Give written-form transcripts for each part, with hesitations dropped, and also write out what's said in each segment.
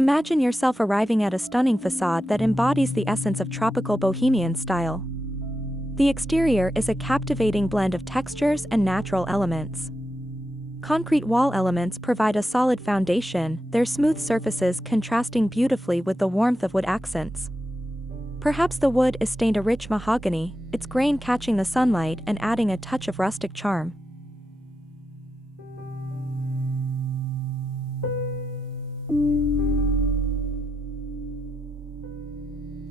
Imagine yourself arriving at a stunning facade that embodies the essence of tropical Bohemian style. The exterior is a captivating blend of textures and natural elements. Concrete wall elements provide a solid foundation, their smooth surfaces contrasting beautifully with the warmth of wood accents. Perhaps the wood is stained a rich mahogany, its grain catching the sunlight and adding a touch of rustic charm.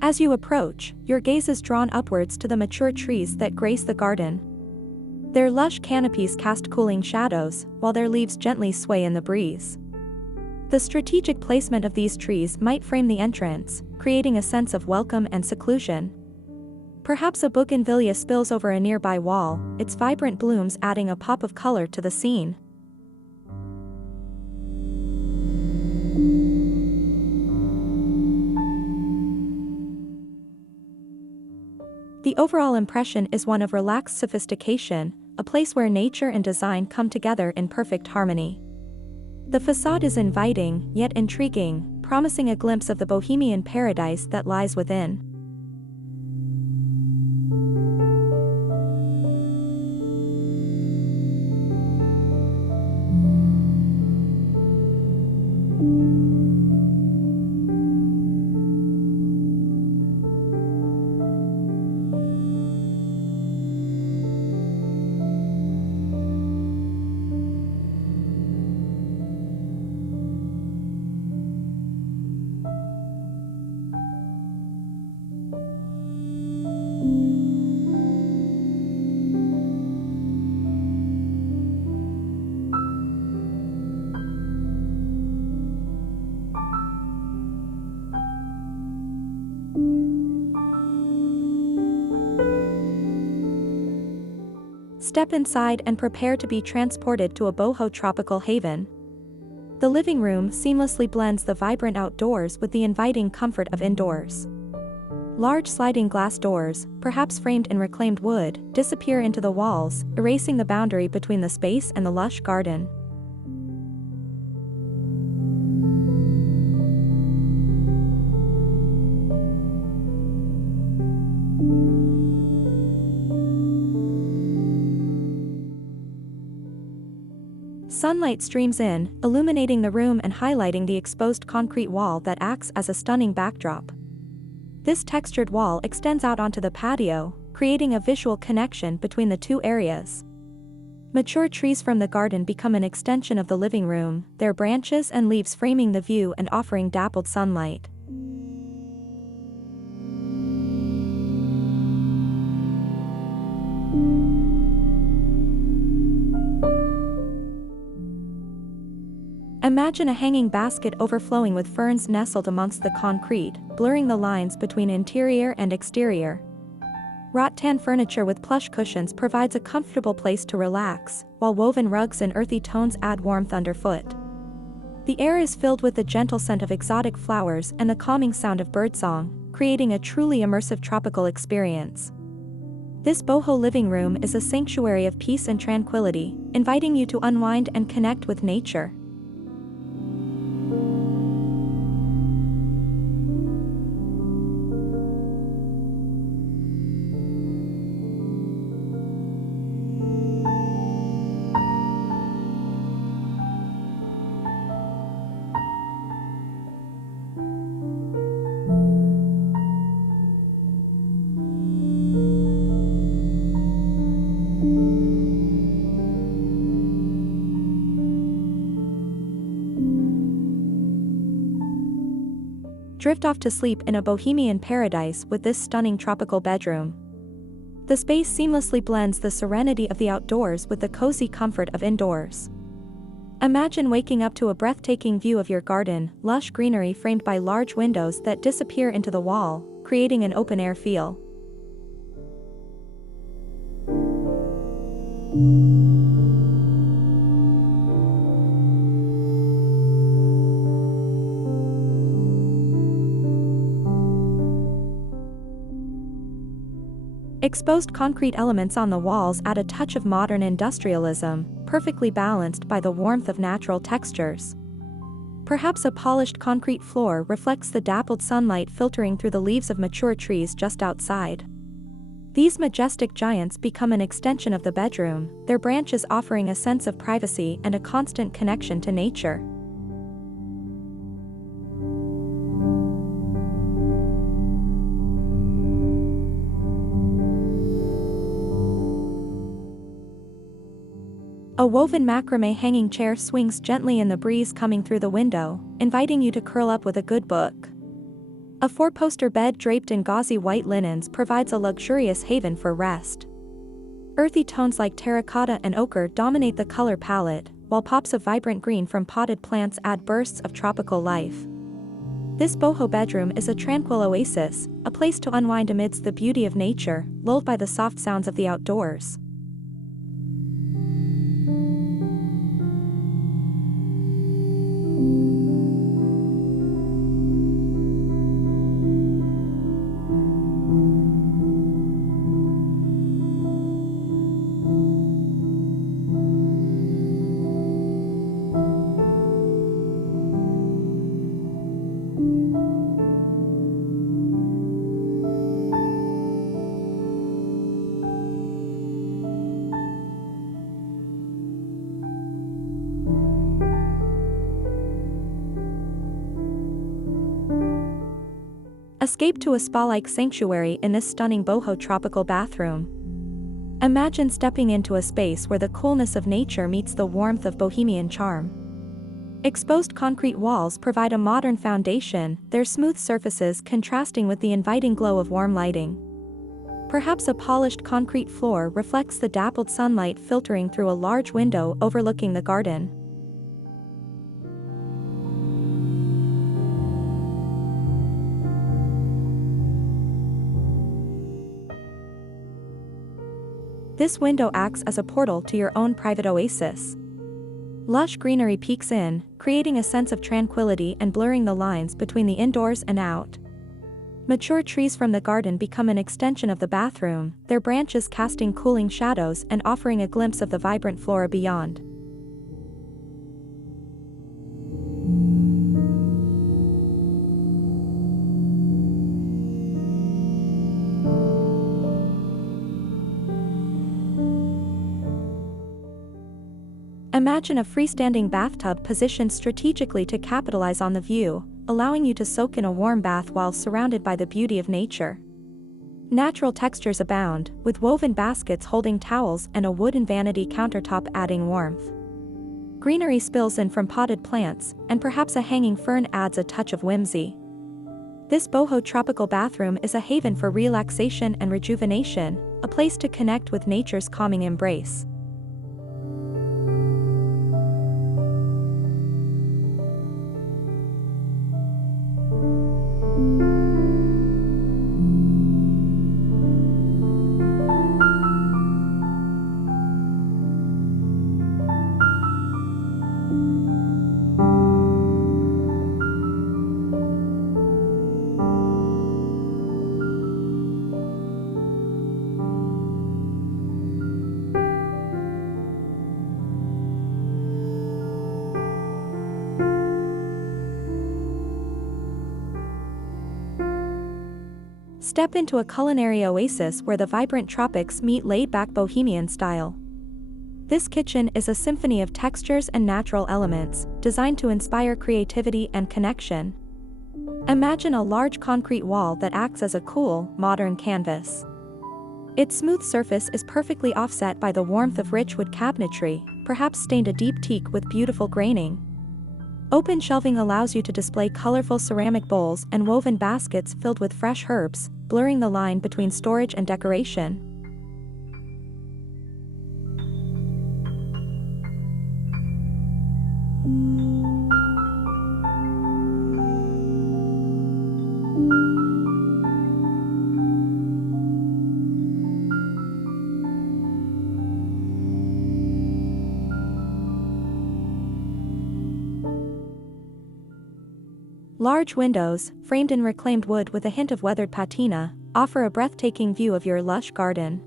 As you approach, your gaze is drawn upwards to the mature trees that grace the garden. Their lush canopies cast cooling shadows, while their leaves gently sway in the breeze. The strategic placement of these trees might frame the entrance, creating a sense of welcome and seclusion. Perhaps a bougainvillea spills over a nearby wall, its vibrant blooms adding a pop of color to the scene. The overall impression is one of relaxed sophistication, a place where nature and design come together in perfect harmony. The facade is inviting, yet intriguing, promising a glimpse of the Bohemian paradise that lies within. Step inside and prepare to be transported to a boho tropical haven. The living room seamlessly blends the vibrant outdoors with the inviting comfort of indoors. Large sliding glass doors, perhaps framed in reclaimed wood, disappear into the walls, erasing the boundary between the space and the lush garden. Sunlight streams in, illuminating the room and highlighting the exposed concrete wall that acts as a stunning backdrop. This textured wall extends out onto the patio, creating a visual connection between the two areas. Mature trees from the garden become an extension of the living room, their branches and leaves framing the view and offering dappled sunlight. Imagine a hanging basket overflowing with ferns nestled amongst the concrete, blurring the lines between interior and exterior. Rattan furniture with plush cushions provides a comfortable place to relax, while woven rugs and earthy tones add warmth underfoot. The air is filled with the gentle scent of exotic flowers and the calming sound of birdsong, creating a truly immersive tropical experience. This boho living room is a sanctuary of peace and tranquility, inviting you to unwind and connect with nature. Drift off to sleep in a Bohemian paradise with this stunning tropical bedroom. The space seamlessly blends the serenity of the outdoors with the cozy comfort of indoors. Imagine waking up to a breathtaking view of your garden, lush greenery framed by large windows that disappear into the wall, creating an open-air feel. Exposed concrete elements on the walls add a touch of modern industrialism, perfectly balanced by the warmth of natural textures. Perhaps a polished concrete floor reflects the dappled sunlight filtering through the leaves of mature trees just outside. These majestic giants become an extension of the bedroom, their branches offering a sense of privacy and a constant connection to nature. A woven macramé hanging chair swings gently in the breeze coming through the window, inviting you to curl up with a good book. A four-poster bed draped in gauzy white linens provides a luxurious haven for rest. Earthy tones like terracotta and ochre dominate the color palette, while pops of vibrant green from potted plants add bursts of tropical life. This boho bedroom is a tranquil oasis, a place to unwind amidst the beauty of nature, lulled by the soft sounds of the outdoors. Escape to a spa-like sanctuary in this stunning boho tropical bathroom. Imagine stepping into a space where the coolness of nature meets the warmth of Bohemian charm. Exposed concrete walls provide a modern foundation, their smooth surfaces contrasting with the inviting glow of warm lighting. Perhaps a polished concrete floor reflects the dappled sunlight filtering through a large window overlooking the garden. This window acts as a portal to your own private oasis. Lush greenery peeks in, creating a sense of tranquility and blurring the lines between the indoors and out. Mature trees from the garden become an extension of the bathroom, their branches casting cooling shadows and offering a glimpse of the vibrant flora beyond. Imagine a freestanding bathtub positioned strategically to capitalize on the view, allowing you to soak in a warm bath while surrounded by the beauty of nature. Natural textures abound, with woven baskets holding towels and a wooden vanity countertop adding warmth. Greenery spills in from potted plants, and perhaps a hanging fern adds a touch of whimsy. This boho tropical bathroom is a haven for relaxation and rejuvenation, a place to connect with nature's calming embrace. Step into a culinary oasis where the vibrant tropics meet laid-back Bohemian style. This kitchen is a symphony of textures and natural elements, designed to inspire creativity and connection. Imagine a large concrete wall that acts as a cool, modern canvas. Its smooth surface is perfectly offset by the warmth of rich wood cabinetry, perhaps stained a deep teak with beautiful graining. Open shelving allows you to display colorful ceramic bowls and woven baskets filled with fresh herbs, blurring the line between storage and decoration. Large windows, framed in reclaimed wood with a hint of weathered patina, offer a breathtaking view of your lush garden.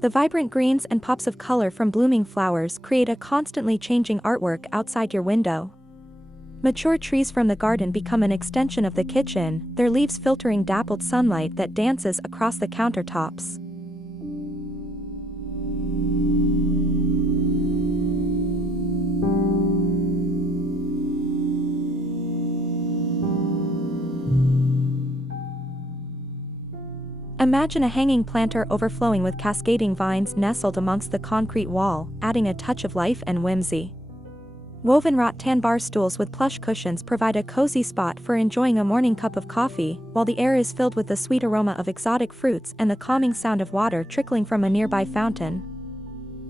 The vibrant greens and pops of color from blooming flowers create a constantly changing artwork outside your window. Mature trees from the garden become an extension of the kitchen, their leaves filtering dappled sunlight that dances across the countertops. Imagine a hanging planter overflowing with cascading vines nestled amongst the concrete wall, adding a touch of life and whimsy. Woven rattan bar stools with plush cushions provide a cozy spot for enjoying a morning cup of coffee, while the air is filled with the sweet aroma of exotic fruits and the calming sound of water trickling from a nearby fountain.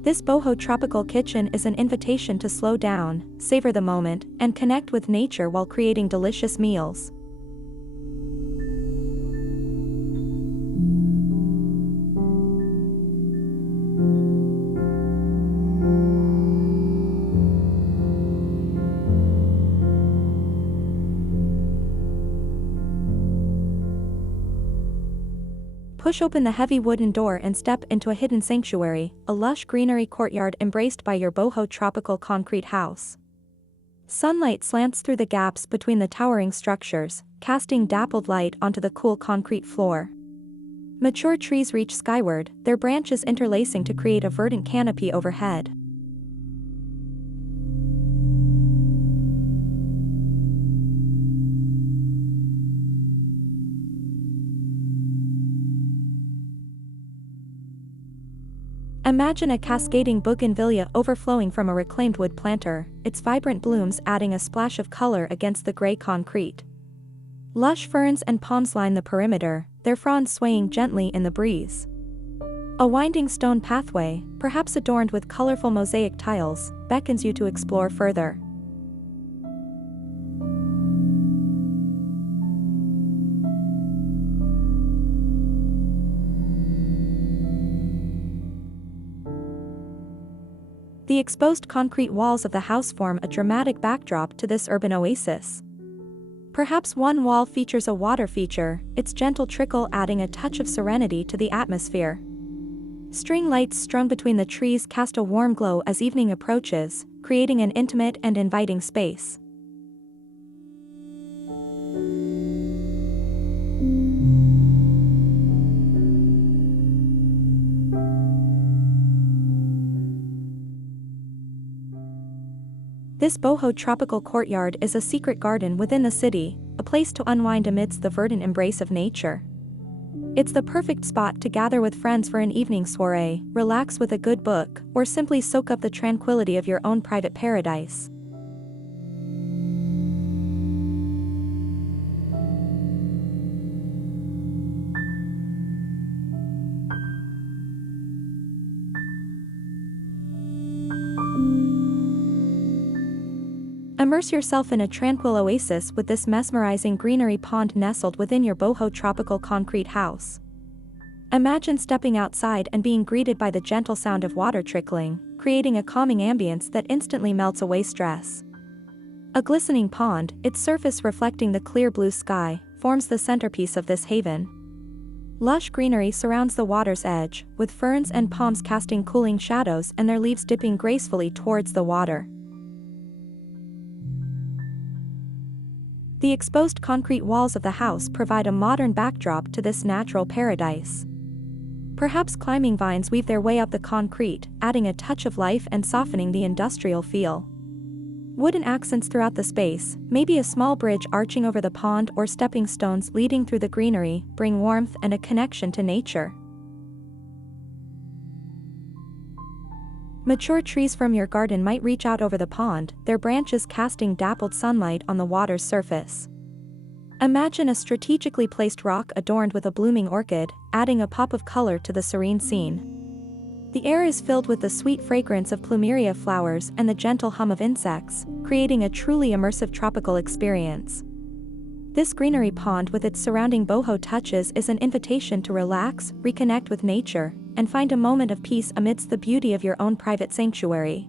This boho tropical kitchen is an invitation to slow down, savor the moment, and connect with nature while creating delicious meals. Push open the heavy wooden door and step into a hidden sanctuary, a lush greenery courtyard embraced by your boho tropical concrete house. Sunlight slants through the gaps between the towering structures, casting dappled light onto the cool concrete floor. Mature trees reach skyward, their branches interlacing to create a verdant canopy overhead. Imagine a cascading bougainvillea overflowing from a reclaimed wood planter, its vibrant blooms adding a splash of color against the gray concrete. Lush ferns and palms line the perimeter, their fronds swaying gently in the breeze. A winding stone pathway, perhaps adorned with colorful mosaic tiles, beckons you to explore further. The exposed concrete walls of the house form a dramatic backdrop to this urban oasis. Perhaps one wall features a water feature, its gentle trickle adding a touch of serenity to the atmosphere. String lights strung between the trees cast a warm glow as evening approaches, creating an intimate and inviting space. This boho tropical courtyard is a secret garden within the city, a place to unwind amidst the verdant embrace of nature. It's the perfect spot to gather with friends for an evening soiree, relax with a good book, or simply soak up the tranquility of your own private paradise. Immerse yourself in a tranquil oasis with this mesmerizing greenery pond nestled within your boho tropical concrete house. Imagine stepping outside and being greeted by the gentle sound of water trickling, creating a calming ambience that instantly melts away stress. A glistening pond, its surface reflecting the clear blue sky, forms the centerpiece of this haven. Lush greenery surrounds the water's edge, with ferns and palms casting cooling shadows and their leaves dipping gracefully towards the water. The exposed concrete walls of the house provide a modern backdrop to this natural paradise. Perhaps climbing vines weave their way up the concrete, adding a touch of life and softening the industrial feel. Wooden accents throughout the space, maybe a small bridge arching over the pond or stepping stones leading through the greenery, bring warmth and a connection to nature. Mature trees from your garden might reach out over the pond, their branches casting dappled sunlight on the water's surface. Imagine a strategically placed rock adorned with a blooming orchid, adding a pop of color to the serene scene. The air is filled with the sweet fragrance of plumeria flowers and the gentle hum of insects, creating a truly immersive tropical experience. This greenery pond with its surrounding boho touches is an invitation to relax, reconnect with nature, and find a moment of peace amidst the beauty of your own private sanctuary.